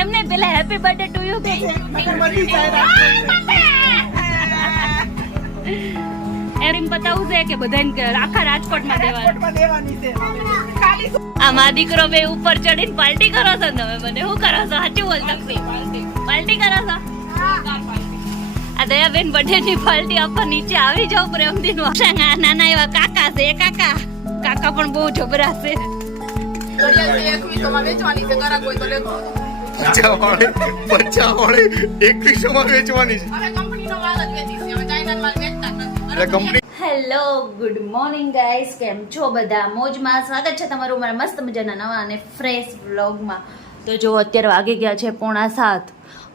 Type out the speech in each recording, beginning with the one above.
એમને પેલા happy birthday to you કે એમ બતાવું છે કે બધાને આખા રાજકોટમાં દેવાની છે. આ મા દીકરો બે ઉપર ચડીને પાર્ટી કરો છો તમે મને શું કરો છો સાચું બોલતા પાર્ટી કરો છો આ દયાબેન બર્થડે ની પાર્ટી આપવા નીચે આવી જાવ પ્રેમથી નાના એવા કાકા છે કાકા પણ બહુ જબરા છે. હેલો ગુડ મોર્નિંગ ગાઈસ, કેમ છો બધા? મોજમાં. સ્વાગત છે તમારું મારા મસ્ત મજાના નવા અને ફ્રેશ વ્લોગમાં. તો જો અત્યારે વાગી ગયા છે 6:45.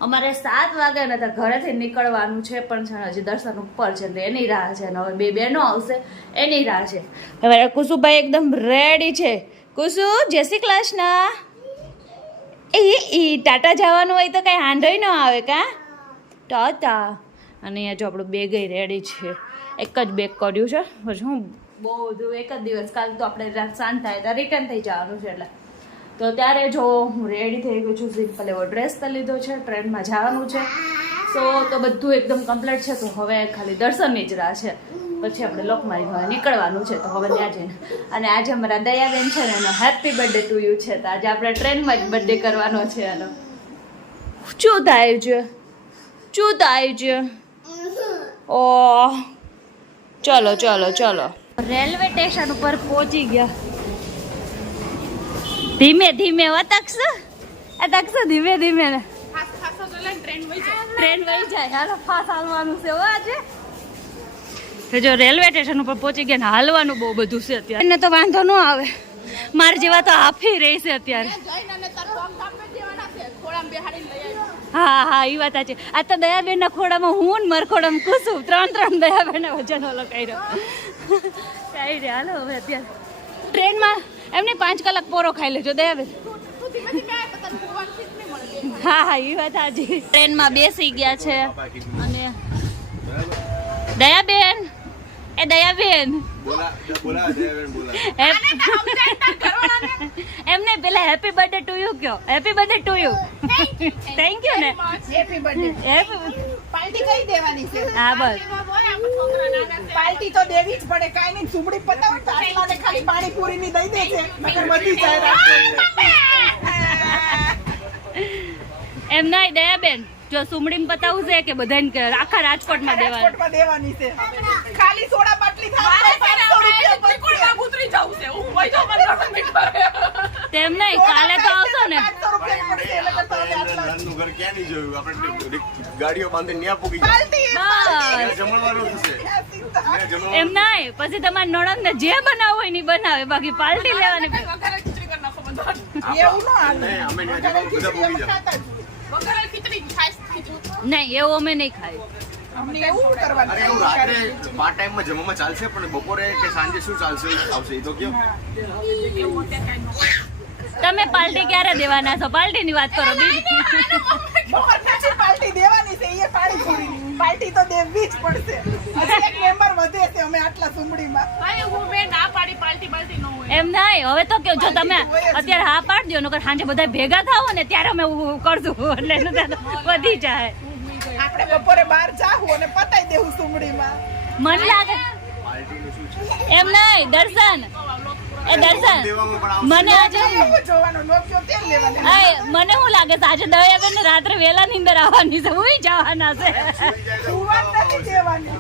અમારે 7 વાગ્યા નતા ઘરેથી નીકળવાનું છે, પણ હજી દર્શન ઉપર છે એટલે એની રાહ છે. હવે બે બહેનો આવશે એની રાહ છે. હવે કુસુભાઈ એકદમ રેડી છે. કુસુ, જય શ્રી કૃષ્ણ. એ ટાટા જવાનું હોય તો કઈ હાંડોય ન આવે કા ટાટા. અને અહીંયા જો આપણું બેગ રેડી છે. એક જ બેગ કર્યું છે. પછી હું બહુ બધું એક જ દિવસ, કાલ તો આપણે શાંત થાય તો રિટર્ન થઈ જવાનું છે એટલે તો ત્યારે જો હું રેડી થઈ ગઈ છું. સિમ્પલ એવો ડ્રેસ તો લીધો છે, ટ્રેનમાં જવાનું છે. તો બધું એકદમ કમ્પ્લીટ છે. તો હવે ખાલી દર્શનની જ રાહ છે, પછી આપણે લોકમારી હવે નીકળવાનું છે. તો હવે ત્યાં જઈને અને આજે અમારા દયાબેન છે ને એનો હેપી બર્થડે ટુ યુ છે. તો આજે આપણે ટ્રેનમાં જ બર્થડે કરવાનો છે એનો. શું થાય છે? શું થાય છે? ઓ ચલો ચલો ચલો, રેલવે સ્ટેશન ઉપર પહોંચી ગયા. ધીમે ધીમે તકસ ધીમે ધીમે ટ્રેન વહી જાય. હાલો ફાસ હાલવાનું છે આજે. તો જો રેલવે સ્ટેશન ઉપર પહોંચી ગયા ને હાલવાનું બહુ બધું છે અત્યારે. એને તો વાંધો ન આવે, મારી જેવા તો હાફી રહી છે અત્યારે. હા હા એ વાત છે. આ તો દયાબેન ના ખોડામાં હું ને મારા ખોડામાં કુસુમ, ત્રણ દયાબેન વજન ઓલો કર્યો કઈ રે. હાલો હવે અત્યારે ટ્રેનમાં એમને 5 કલાક પોરો ખાઈ લેજો દયાબેન. હા હા એ વાત હાજી. ટ્રેનમાં બેસી ગયા છે અને દયાબેન એમને પેલા હેપી બર્થડે ટુ યુ કયો. Happy birthday to you. Thank you ને. Happy birthday. પાર્ટી કઈ દેવાની છે? હા બસ પાર્ટી તો દેવી જ પડે. કાઈ નહીં, સુમડી પતાવો તો આટલાને ખાલી પાણીપુરી ની દઈ દે છે, નકર વધી જાય. એમ નહીં દયાબેન, જો સુમડી પતાવું છે કે બધાને આખા રાજકોટમાં દેવાની છે. ખાલી સોડા બાટલી થાય ઉતરી જાવ છે. હું વઈ જાવ મને તેમ નહીં, કાલે તો આવશો ને. ઘર ક્યાં નહીં જોયું આપણે, ગાડીઓ બાંધીને ન્યા પૂગી જાય. જમણવાનું થશે એમ નહીં, પછી તમારે નણંદ ને જે બનાવવું હોય ને બનાવે, બાકી પાર્ટી લેવાની. એવું ન હાલે. અમે ન્યા જમવાનું બધા પૂગી જાય. નહીં એવું અમે નહીં ખાઈ. અમને એવું કરવાનું. અરે એવું રાત્રે પાર્ટ ટાઈમમાં જમવામાં ચાલશે, પણ બપોરે કે સાંજે શું ચાલશે આવશે એ તો કેમ. તમે પાર્ટી ક્યારે દેવાના છો? પાર્ટી ની વાત કરો. પાર્ટી દેવાની છે એ પાર્ટી તો દેવી જ પડશે. એક મેમ્બર વધે છે અમે આટલા સુમડીમાં. એમ નહીં, હવે તો કે જો તમે અત્યારે હા પાડજો નકર સાંજે બધા ભેગા થાઓ ને ત્યારે અમે કરશું એટલે વધી જાય. આપણે બપોરે બહાર જાવું અને પતાઈ દેવું સુમડીમાં. મને લાગે એમ નહીં દર્શન, દર્શન મને આજે જોવાનું લોક્યો તેલ લેવાનું. મને શું લાગે છે આજે દયાબેન ને રાત્રે વહેલા નીંદર આવવાની છે, હુઈ જવાના છે. સુવાન નથી દેવાની.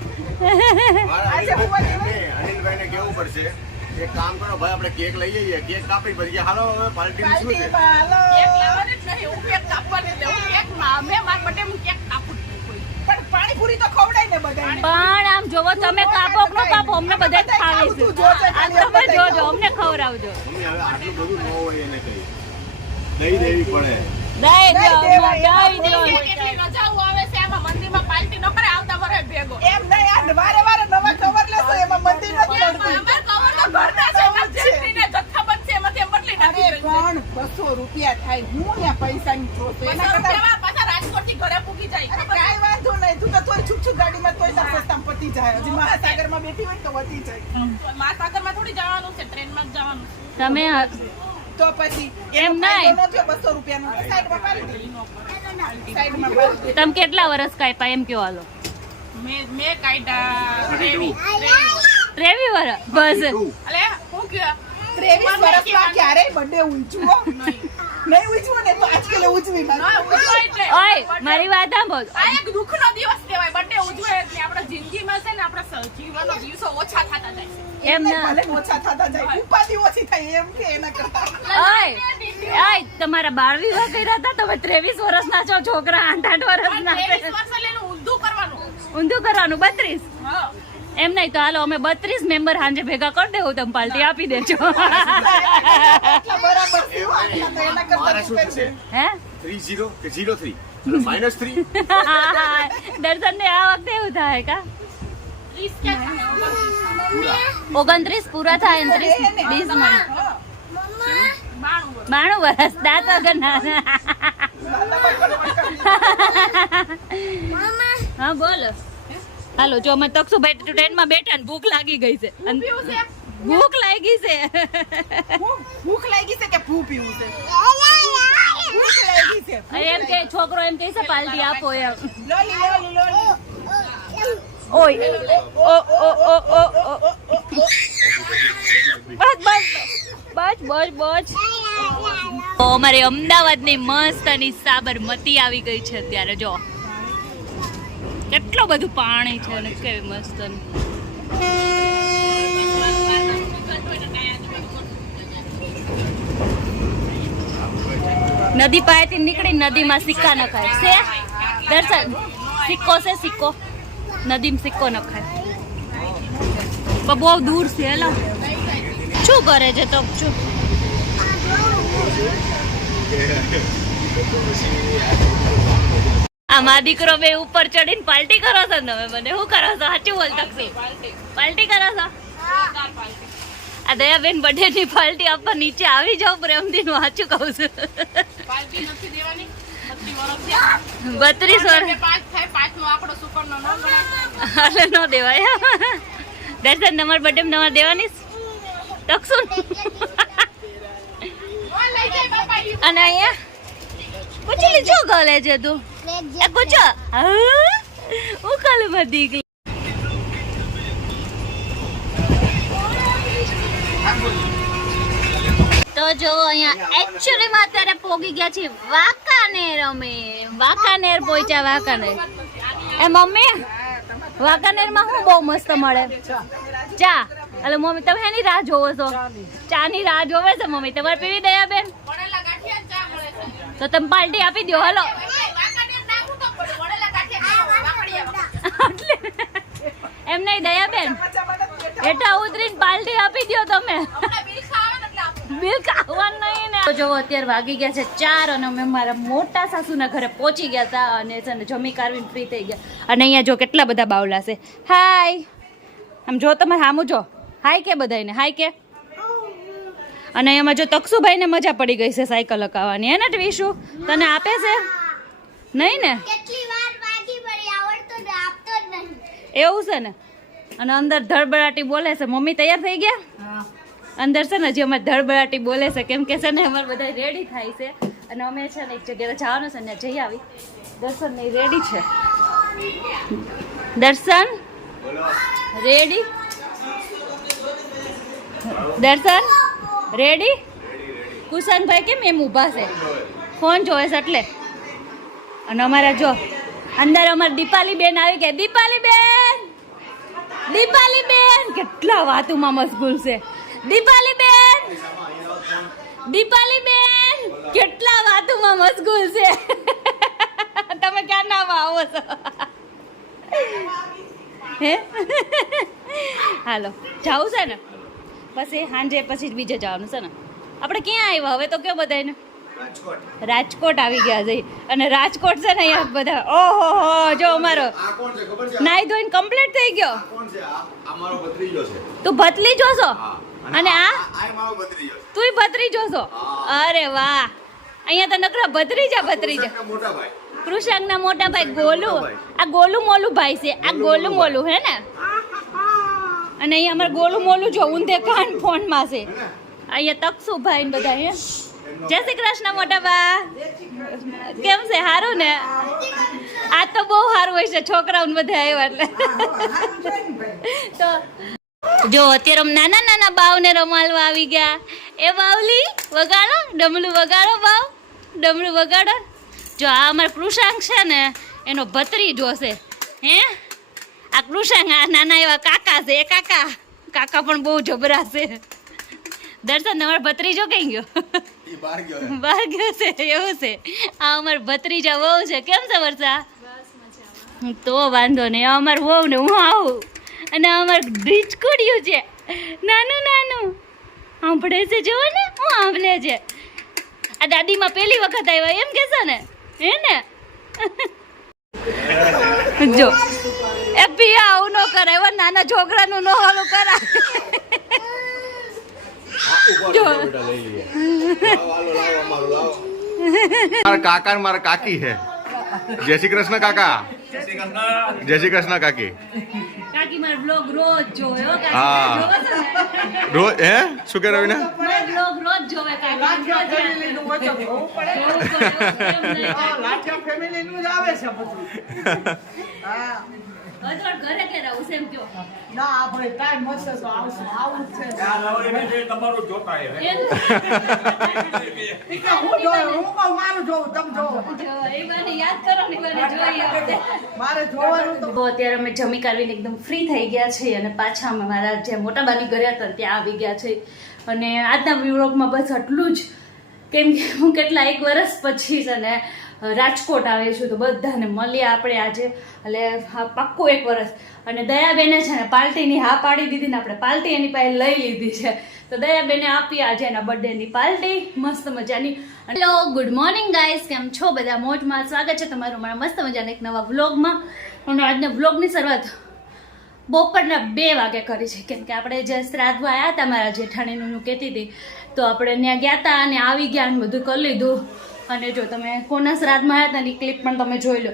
આજે હુવા દેવાની. અનિલભાઈ ને કેવું પડશે, એક કામ કરો ભાઈ, આપણે કેક લઈ જઈએ, કેક કાપી પછી હાલો હવે પાર્ટી શું છે. પણ પાણીપુરી તો ખવડાય ને બધાને. પણ આમ જોવો તમે કાપો નો કાપો, અમને બધા ખાવીશું. આ તમે જોજો, અમને ખવડાવજો. મમ્મી હવે આટલું બધું ન હોય એને કઈ દઈ દેવી પડે. દઈ દો. એમ નહીં, આ વારે વારે નવા કવર લેશો એમાં મંદિર નથી પડતું. અરે પણ 200 રૂપિયા થાય. હું ત્યાં પૈસાની ચોટ. એના કરતા કાંઈ વાંધો નહીં. તું તો તોય છૂક છૂક ગાડીમાં તોય તાર રસ્તામાં પતી જાય. હજી મહાસાગરમાં બેઠી હોય તો વધી જાય. તમે તો પછી એમ એનો નહીં. ફાયદો ન થયો 200 રૂપિયાનો. સાઈડમાં પાડી દે. સાઈડમાં પાડી દે. તમે કેટલા વર્ષ કાપ્યા એમ કયો હાલો? મેં કાઢ્યા 23 વર્ષ બસ. અલે હું કે 23 વર્ષમાં ક્યારેય birthday ઉજવો નહીં ઉજવો ને તો આજકાલ ઉજવી નાખો. ઓય મારી વાત સાંભળ. આ એક દુઃખનો દિવસ કહેવાય. બર્થડે ઉજવે એટલે આપણા જિંદગીમાં છે ને આપણા જીવનનો દિવસો ઓછા થતા જાય છે. એમ ના. ભલે ઓછા થતા જાય ઉપાધિ ઓછી થાય એમ કે એના કરતા ઓય તમારા બાળ વિવાહ કર્યા હતા તમે 23 વર્ષના છો, છોકરા 8 વર્ષના 23 વર્ષ લઈને ઊંધું કરવાનું. ઊંધું કરવાનું 32. હા. એમ નહીં તો હાલો અમે 32 મેમ્બર સાંજે ભેગા કરી દેવું, તમે પાર્ટી આપી દેજો. આટલા બરાબર છે હો, આટલા તો એના કરતા મારા શું super છે. હે 30 કે 03 -3 દર્શન ને આ વખતે એવું થાય કા 30 ક્યાં થાય? 29 પૂરા થાય ને 30 માં 92 વર્ષ દાંત વગર ના. હા બોલો. હાલો જો અમે તકસુભાઈ ટ્રેનમાં બેઠા ને ભૂખ લાગી ગઈ છે. અને ભૂખ લાગી છે. ભૂખ લાગી છે કે ભૂ પીવું છે? ભૂખ લાગી છે. અરે એમ કે છોકરો એમ કહે છે પાર્ટી આપો એમ. લોલી. ઓય ઓ ઓ ઓ ઓ ઓ બસ. તો અમારે અમદાવાદની મસ્ત અને સાબરમતી આવી ગઈ છે અત્યારે. જો કેટલું બધું પાણી છે અને કેવી મસ્ત. નદી પાસેથી નીકળી નદીમાં સિક્કા નખાય છે. દર્શન સિક્કો છે, સિક્કો નદીમાં સિક્કો નખાય. પણ બહુ દૂર છે. હેલો શું કરે છે તો શું આમાં દીકરો બે ઉપર ચડીને પાર્ટી કરો છો તમે? મને શું કરો છો? સાચું બોલ તકસી. પાર્ટી કરો છો? આ દયાબેન બર્થડે ની પાર્ટી આપવા નીચે આવી જાવ પ્રેમથી નું સાચું કહું છું. પાર્ટી નથી દેવાની. 32 વર્ષ 32 વર્ષ 5 થાય 5 નો આંકડો સુપરનો ન ગણાય. હાલે ન દેવાય. દર્શન તમારા બર્થડે માં તમારે દેવાની તકસું. લઈ જાય બાપા ઈ. અને અહીંયા પૂછલી શું ગલે છે તું? એ પૂછો હું કાલે બધી ગઈ. તો જો અહીંયા એકચ્યુઅલી માં અત્યારે પોગી ગયા છે વાંકાનેર. અમે વાંકાનેર પહોંચ્યા. વાંકાનેર એ મમ્મી વાંકાનેર માં શું બહુ મસ્ત મળે? ચા. એટલે મમ્મી તમે એની રાહ જોવો છો? ચા ની રાહ જોવે છે મમ્મી. તમારે પીવી દયા બેન? વણેલા ગાંઠિયા ચા મળે છે. તો તમે પાર્ટી આપી દો. હાલો વાંકાનેર નાખવું તો પડે. વણેલા ગાંઠિયા વાકડિયા. એમ નહીં દયા બેન, હેઠા ઉતરીને પાર્ટી આપી દો તમે. હમણાં બિલ ખાવે ને એટલે આપું. બિલ ખાવાનું નહીં ને. તો જો અત્યારે વાગી ગયા છે 4 અને અમે મારા મોટા સાસુના ઘરે પહોંચી ગયા હતા અને છે ને જમી કારવીને ફ્રી થઈ ગયા. અને અહીંયા જો કેટલા બધા બાવલા છે. હાય આમ જો તમે સામું જો. હાય કે બધાને હાય કે. અને એમાં જો તકસુભાઈને મજા પડી ગઈ છે સાયકલ હકાવવાની. હે ને ટ્વીશુ તને આપે છે નહીં ને? કેટલી વાર વાગી પડી આવડતો ને આપતો જ નહીં. એવું છે ને. અને અંદર ધડબડાટી બોલે છે. મમ્મી તૈયાર થઈ ગયા? અંદર છે ને હજી અમારે ધડબડાટી બોલે છે કેમ કે છે ને અમારે બધા રેડી થાય છે અને અમે છે ને એક જગ્યાએ જવાનું છે ને જઈ આવી. દર્શન ને રેડી છે. દર્શન રેડી? દર્શન રેડી? કુશાનભાઈ કેમ એમ ઊભા છે? ફોન જોવે છે એટલે. અને અમારા જો અંદર અમારી દીપાલી બેન આવી ગયા. દીપાલી બેન, દીપાલી બેન કેટલા વાતુમાં મશગુલ છે. દીપાલી બેન, દીપાલી બેન કેટલા વાતુમાં મશગુલ છે. તમે ક્યાં નામ આવો છો? હે હાલો જાવું છે ને પછી સાંજે પછી બીજે જવાનું છે ને. આપણે ક્યાં આવ્યા હવે તો કયો બધાને? રાજકોટ આવી ગયા છે. અને રાજકોટ છે ને અહીંયા બધા ઓહો જો અમારો આ કોણ છે ખબર છે? નાઈ ધોઈને કમ્પ્લીટ થઈ ગયો. આ કોણ છે? આ મારો ભત્રીજો છે. તું ભતલી જોશો? હા. અને આ આ મારો ભત્રીજો છે. તુંય ભત્રી જોશો? અરે વાહ અહીંયા તો નકરા ભત્રીજા ભત્રીજા. કૃષ્ણના મોટા ભાઈ. કૃષાંગના મોટા ભાઈ ગોલુ. આ ગોલુ મોલું ભાઈ છે. આ ગોલુ મોલું હે ને. અને અહીંયા અમારે ગોલુ મોલું જો ઊંધે કાન ફોનમાં છે. અહીંયા તકસુભાઈ ને બધા હે જય શ્રી કૃષ્ણ મોટા બા. કેમ છે? સારું ને? આ તો બહુ સારું હોય છે, છોકરાઓને બધા આવ્યા એટલે. તો જો અત્યારે અમે નાના નાના બાવને રમાડવા આવી ગયા. એ બાવલી વગાડો, ડમલું વગાડો બાવ, ડમલું વગાડો. જો આ અમારો કૃષાંક છે ને એનો ભત્રીજો છે. હે આ કૃષાંક, આ નાના એવા કાકા છે. એ કાકા પણ બહુ જબરા છે. દર્શન તમારો ભત્રીજો કઈ ગયો? બહાર ગયો છે, એવું છે. આ અમાર ભત્રીજા વહુ છે. કેમ છે વર્ષા? તો વાંધો નહીં. અમાર વહુ ને હું આવું અને અમાર ઢીચકુડિયું છે નાનું નાનું સાંભળે છે. જો ને હું સાંભળે છે. આ દાદીમાં પહેલી વખત આવ્યા એમ કેશો ને? હે ને? જો એ પિયા આવું ન કરે, એવા નાના છોકરાનું ન હાલું કરાય. મારા કાકા ને મારા કાકી છે. જય શ્રી કૃષ્ણ કાકા. જય શ્રી કૃષ્ણ કાકી. કાકી મારો બ્લોગ રોજ જોવે હો. હા. રોજ હે શું કે રવિના? બ્લોગ રોજ જોવે કાકી. ફેમિલીનું જ આવે છે બધું. હા ઘરે કે રહું છે એમ કયો? ના આપણે ટાઈમ મળશે તો આવશું. આવું જ છે. એમ? ઈ કે હું જોઉં, હું કહું મારું જોઉં, તમે જોવો. જો એ બાને યાદ કરો ને, એ બાને જોઈએ આપણે. મારે જોવાનું તો તો અત્યારે અમે જમી કાઢીને એકદમ ફ્રી થઈ ગયા છીએ અને પાછા અમે મારા જે મોટા બાની ઘરે હતા ત્યાં આવી ગયા છે. અને આજના વ્લોગમાં બસ આટલું જ. કેમ કે હું કેટલા 1 વર્ષ પછી છે ને રાજકોટ આવે છું, તો બધાને મળ્યા આપણે આજે. એટલે હા પાક્કું 1 વર્ષ. અને દયાબેને છે ને પાર્ટીની હા પાડી દીધી ને આપણે પાર્ટી એની પાસે લઈ લીધી છે. તો દયાબેને આપી આજે એના બર્થડેની પાર્ટી મસ્ત મજાની. હેલો ગુડ મોર્નિંગ ગાઈસ, કેમ છો બધા? મોજમાં સ્વાગત છે તમારું મારા મસ્ત મજાના એક નવા વ્લોગમાં. અને આજના વ્લોગની શરૂઆત બપોરના 2 વાગે કરી છે. કેમ કે આપણે જે શ્રાદ્ધમાં આવ્યા હતા મારા જેઠાણીનું હું કહેતી હતી, તો આપણે ત્યાં ગયા હતા અને આવી ગયા અને બધું કરી લીધું. અને જો તમે કોના શ્રાદ્ધમાં આવ્યા હતા એની ક્લિપ પણ તમે જોઈ લો.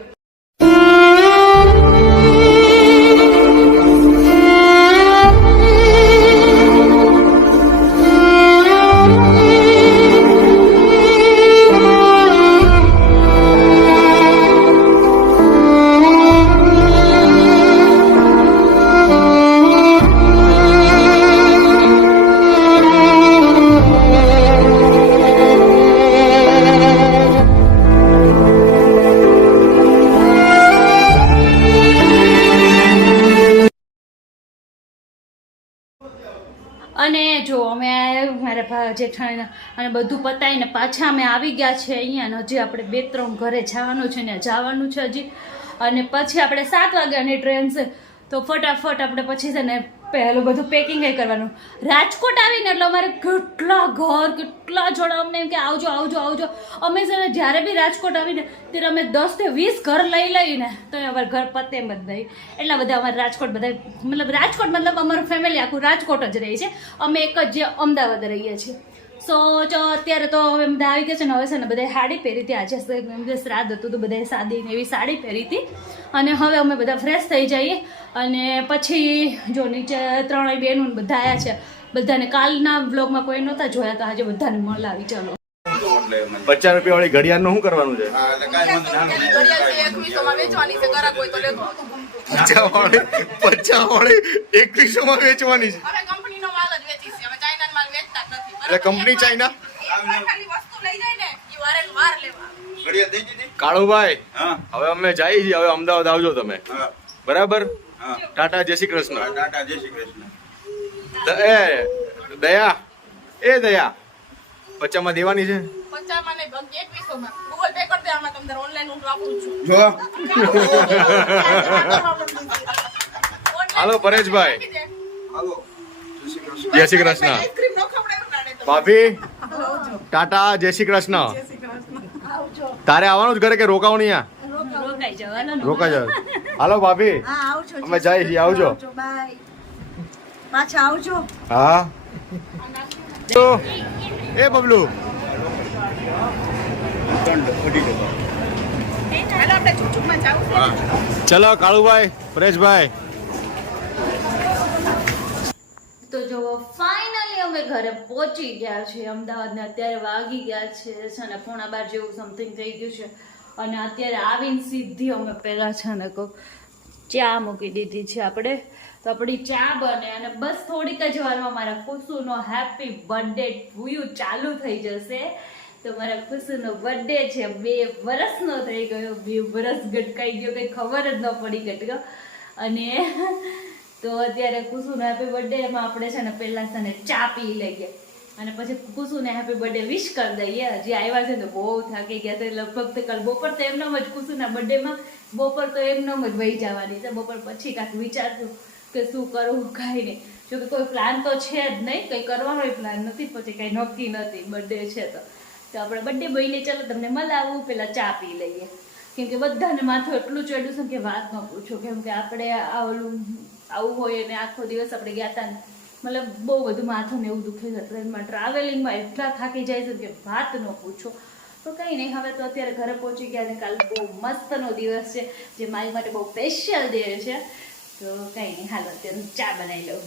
અને જો અમે મારા જેઠાણીના અને બધું પતાવીને પાછા અમે આવી ગયા છે અહીંયા. અને હજી આપણે 2-3 ઘરે જવાનું છે ને જવાનું છે હજી. અને પછી આપણે 7 વાગ્યાની ટ્રેન છે, તો ફટાફટ આપણે પછી છે ને પહેલું બધું પેકિંગ કરવાનું. રાજકોટ આવીને એટલે અમારે કેટલા ઘર કેટલા જોડા અમને એમ કે આવજો આવજો આવજો. અમે છે ને જ્યારે બી રાજકોટ આવીને ત્યારે અમે 10 થી 20 ઘર લઈ લઈને તો અમારા ઘર પતે એમ જ નહીં. એટલા બધા અમારે રાજકોટ બધા રાજકોટ મતલબ અમારું ફેમિલી આખું રાજકોટ જ રહી છે. અમે એક જ જે અમદાવાદ રહીએ છીએ. સો જો અત્યારે તો હવે બધા આવી ગયા છે ને. હવે છે ને બધાએ સાડી પહેરી હતી. આજે શ્રાદ્ધ હતું તો બધાએ સાદી એવી સાડી પહેરી હતી. અને હવે અમે બધા ફ્રેશ થઈ જઈએ. અને પછી જો નીચે 3 બહેનો બધા આવ્યા છે. બધાને કાલના બ્લોગમાં કોઈ નહોતા જોયા, તો આજે બધાને મળાવી. ચાલો 50 રૂપિયા વાળી ઘડિયાળ નું શું કરવાનું છે? 2100 માં વેચવાની છે, ગ્રાહક હોય તો લેતો. 50 વાળી 2100 માં વેચવાની છે. હવે કંપનીનો માલ જ વેચી છે. હવે ચાઇનાનો માલ વેચતા જ નથી. એટલે કંપની ચાઇના. ખાલી વસ્તુ લઈ જાય ને એ વારે ને વાર લેવા. કાળુભાઈ, હવે અમે જઈએ છીએ. હવે અમદાવાદ આવજો તમે, બરાબર? ટાટા, જય શ્રી કૃષ્ણ. ટાટા, જય શ્રી કૃષ્ણ. દયા, એ દયા 50 માં દેવાની છે. 50 માં નહીં, 2100 માં. ગૂગલ પે કરી દે. આમાં તમને ઓનલાઈન હું વાપરું છું. જો હાલો પરેશભાઈ. હાલો, જય શ્રી કૃષ્ણ. આઈસ્ક્રીમ નો ખવડાવ્યું નાને તો. ભાભી, ટાટા, જય શ્રી કૃષ્ણ. તારે આવવાનું જ ઘરે કે રોકાવું નહીં? રોકાઈ જવાનું. રોકાઈ જાવ. હાલો ભાભી, અમે જઈએ છીએ. આવજો. પાછા આવજો. હા તો એ બબલુ, હાલો આપણે ચૂચુકમાં જાવું છે. ચલો કાળુભાઈ, પરેશભાઈ. તો જો ફાઇનલી અમે ઘરે પહોંચી ગયા છીએ અમદાવાદને. અત્યારે વાગી ગયા છે ને 11:15 જેવું સમથિંગ થઈ ગયું છે. અને અત્યારે આવીને સીધી અમે પહેલા છે ને ચા મૂકી દીધી છે આપણે. તો આપણી ચા બને અને બસ થોડીક જ વારમાં મારા ખુશુનો હેપી બર્થડે ટુ યુ ચાલુ થઈ જશે. તો મારા ખુશુનો બર્થડે છે, 2 વર્ષનો થઈ ગયો. 2 વર્ષ ગટકાઈ ગયો, કંઈ ખબર જ ન પડી ગટકો. અને તો અત્યારે ખુશુનો હેપી બર્થડે એમાં આપણે છે ને પહેલા છે ને ચા પી લઈએ અને પછી ખુશુને હેપી બર્થડે વિશ કરી દઈએ. હજી આવ્યા છે ને બહુ થાકી ગયા છે. લગભગ તો કાલ બપોર તો એમનેમ જ ખુશુના બર્થડેમાં બપોર તો એમનેમ જ વહી જવાની છે. બપોર પછી કાંઈક વિચારશું કે શું કરવું કાંઈ નહીં. જોકે કોઈ પ્લાન તો છે જ નહીં, કંઈ કરવાનો પ્લાન નથી, પછી કાંઈ નક્કી નથી. બર્થડે છે તો આપણે બર્થડે બોયને ચાલો તમને મલાવું, પહેલાં ચા પી લઈએ. કેમ કે બધાને માથું એટલું ચડ્યું છે કે વાત ન પૂછો. કેમ કે આપણે આવું હોય અને આખો દિવસ આપણે ગયા હતા ને, મતલબ બહુ બધું માથું ને એવું દુખે છે ટ્રેનમાં. ટ્રાવેલિંગમાં એટલા થાકી જાય છે કે વાત ન પૂછો. તો કંઈ નહીં, હવે તો અત્યારે ઘરે પહોંચી ગયા અને કાલે બહુ મસ્તનો દિવસ છે જે મારી માટે બહુ સ્પેશિયલ ડે છે. તો કંઈ નહીં, હાલો અત્યારે ચા બનાવી લઉં.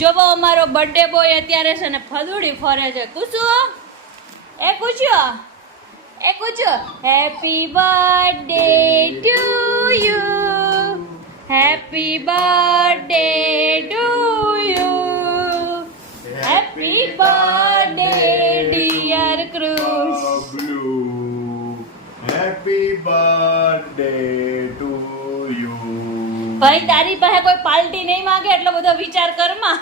જો અમારો બર્થડે બોય અત્યારે છે ને ફદુડી ફરે છે. કુછો happy birthday to you, happy birthday to you, happy birthday dear crush. Happy birthday to you. ભાઈ તારી પાસે કોઈ પાર્ટી નહીં માંગે એટલો બધો વિચાર કરમાં.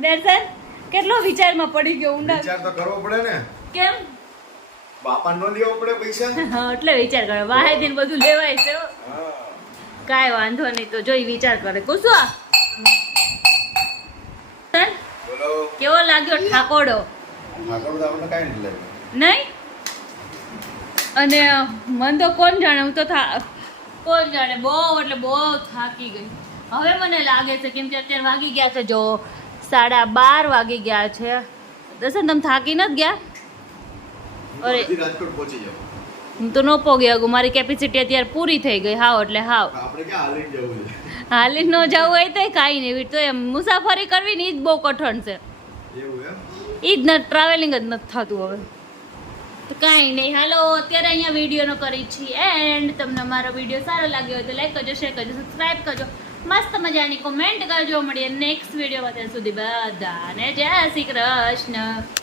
દર્શન કેટલો વિચારમાં પડી ગયો ઊંડા. વિચાર તો કરવો પડે ને. કેમ? બાપા નો દેવો પડે પૈસા. હા એટલે વિચાર કરે. વાહેદીન બધું લેવાય છે. કાંઈ વાંધો નહીં, તો જોઈ વિચાર કરે. કુસુ બોલો. કેવો લાગ્યો ઠાકોડો? ઠાકોર તો આપણે કાંઈ નથી લાગ્યું. નહીં? અને મન તો કોણ જાણે, હું તો કોણ જાણે બહુ એટલે બહુ થાકી ગઈ. હવે મને લાગે છે કેમ કે અત્યારે વાગી ગયા છે, જો 12:30 વાગી ગયા છે. દર્શન તમે થાકી નથી ગયા? અરે રાજકોટ પહોંચી જાવ. હું તો ન પોગી. મારી કેપેસિટી અત્યારે પૂરી થઈ ગઈ. હાવ એટલે હાવ. આપણે ક્યાં હાલીને જવું છે? હાલી ન જવું હોય તો કાંઈ નહીં. તો એમ મુસાફરી કરવી ને એ જ બહુ કઠણ છે. એવું એમ? એ જ ન ટ્રાવેલિંગ જ નથી થતું હવે. તો કાંઈ નહીં, હાલો અત્યારે અહીંયા વિડીયોનો કરી છીએ એન્ડ. તમને અમારો વિડીયો સારો લાગ્યો હોય તો લાઈક કરજો, શેર કરજો, સબસ્ક્રાઈબ કરજો, મસ્ત મજાની કોમેન્ટ કરજો. મળીએ નેક્સ્ટ વિડીયોમાં. ત્યાં સુધી બધાને જય શ્રી કૃષ્ણ.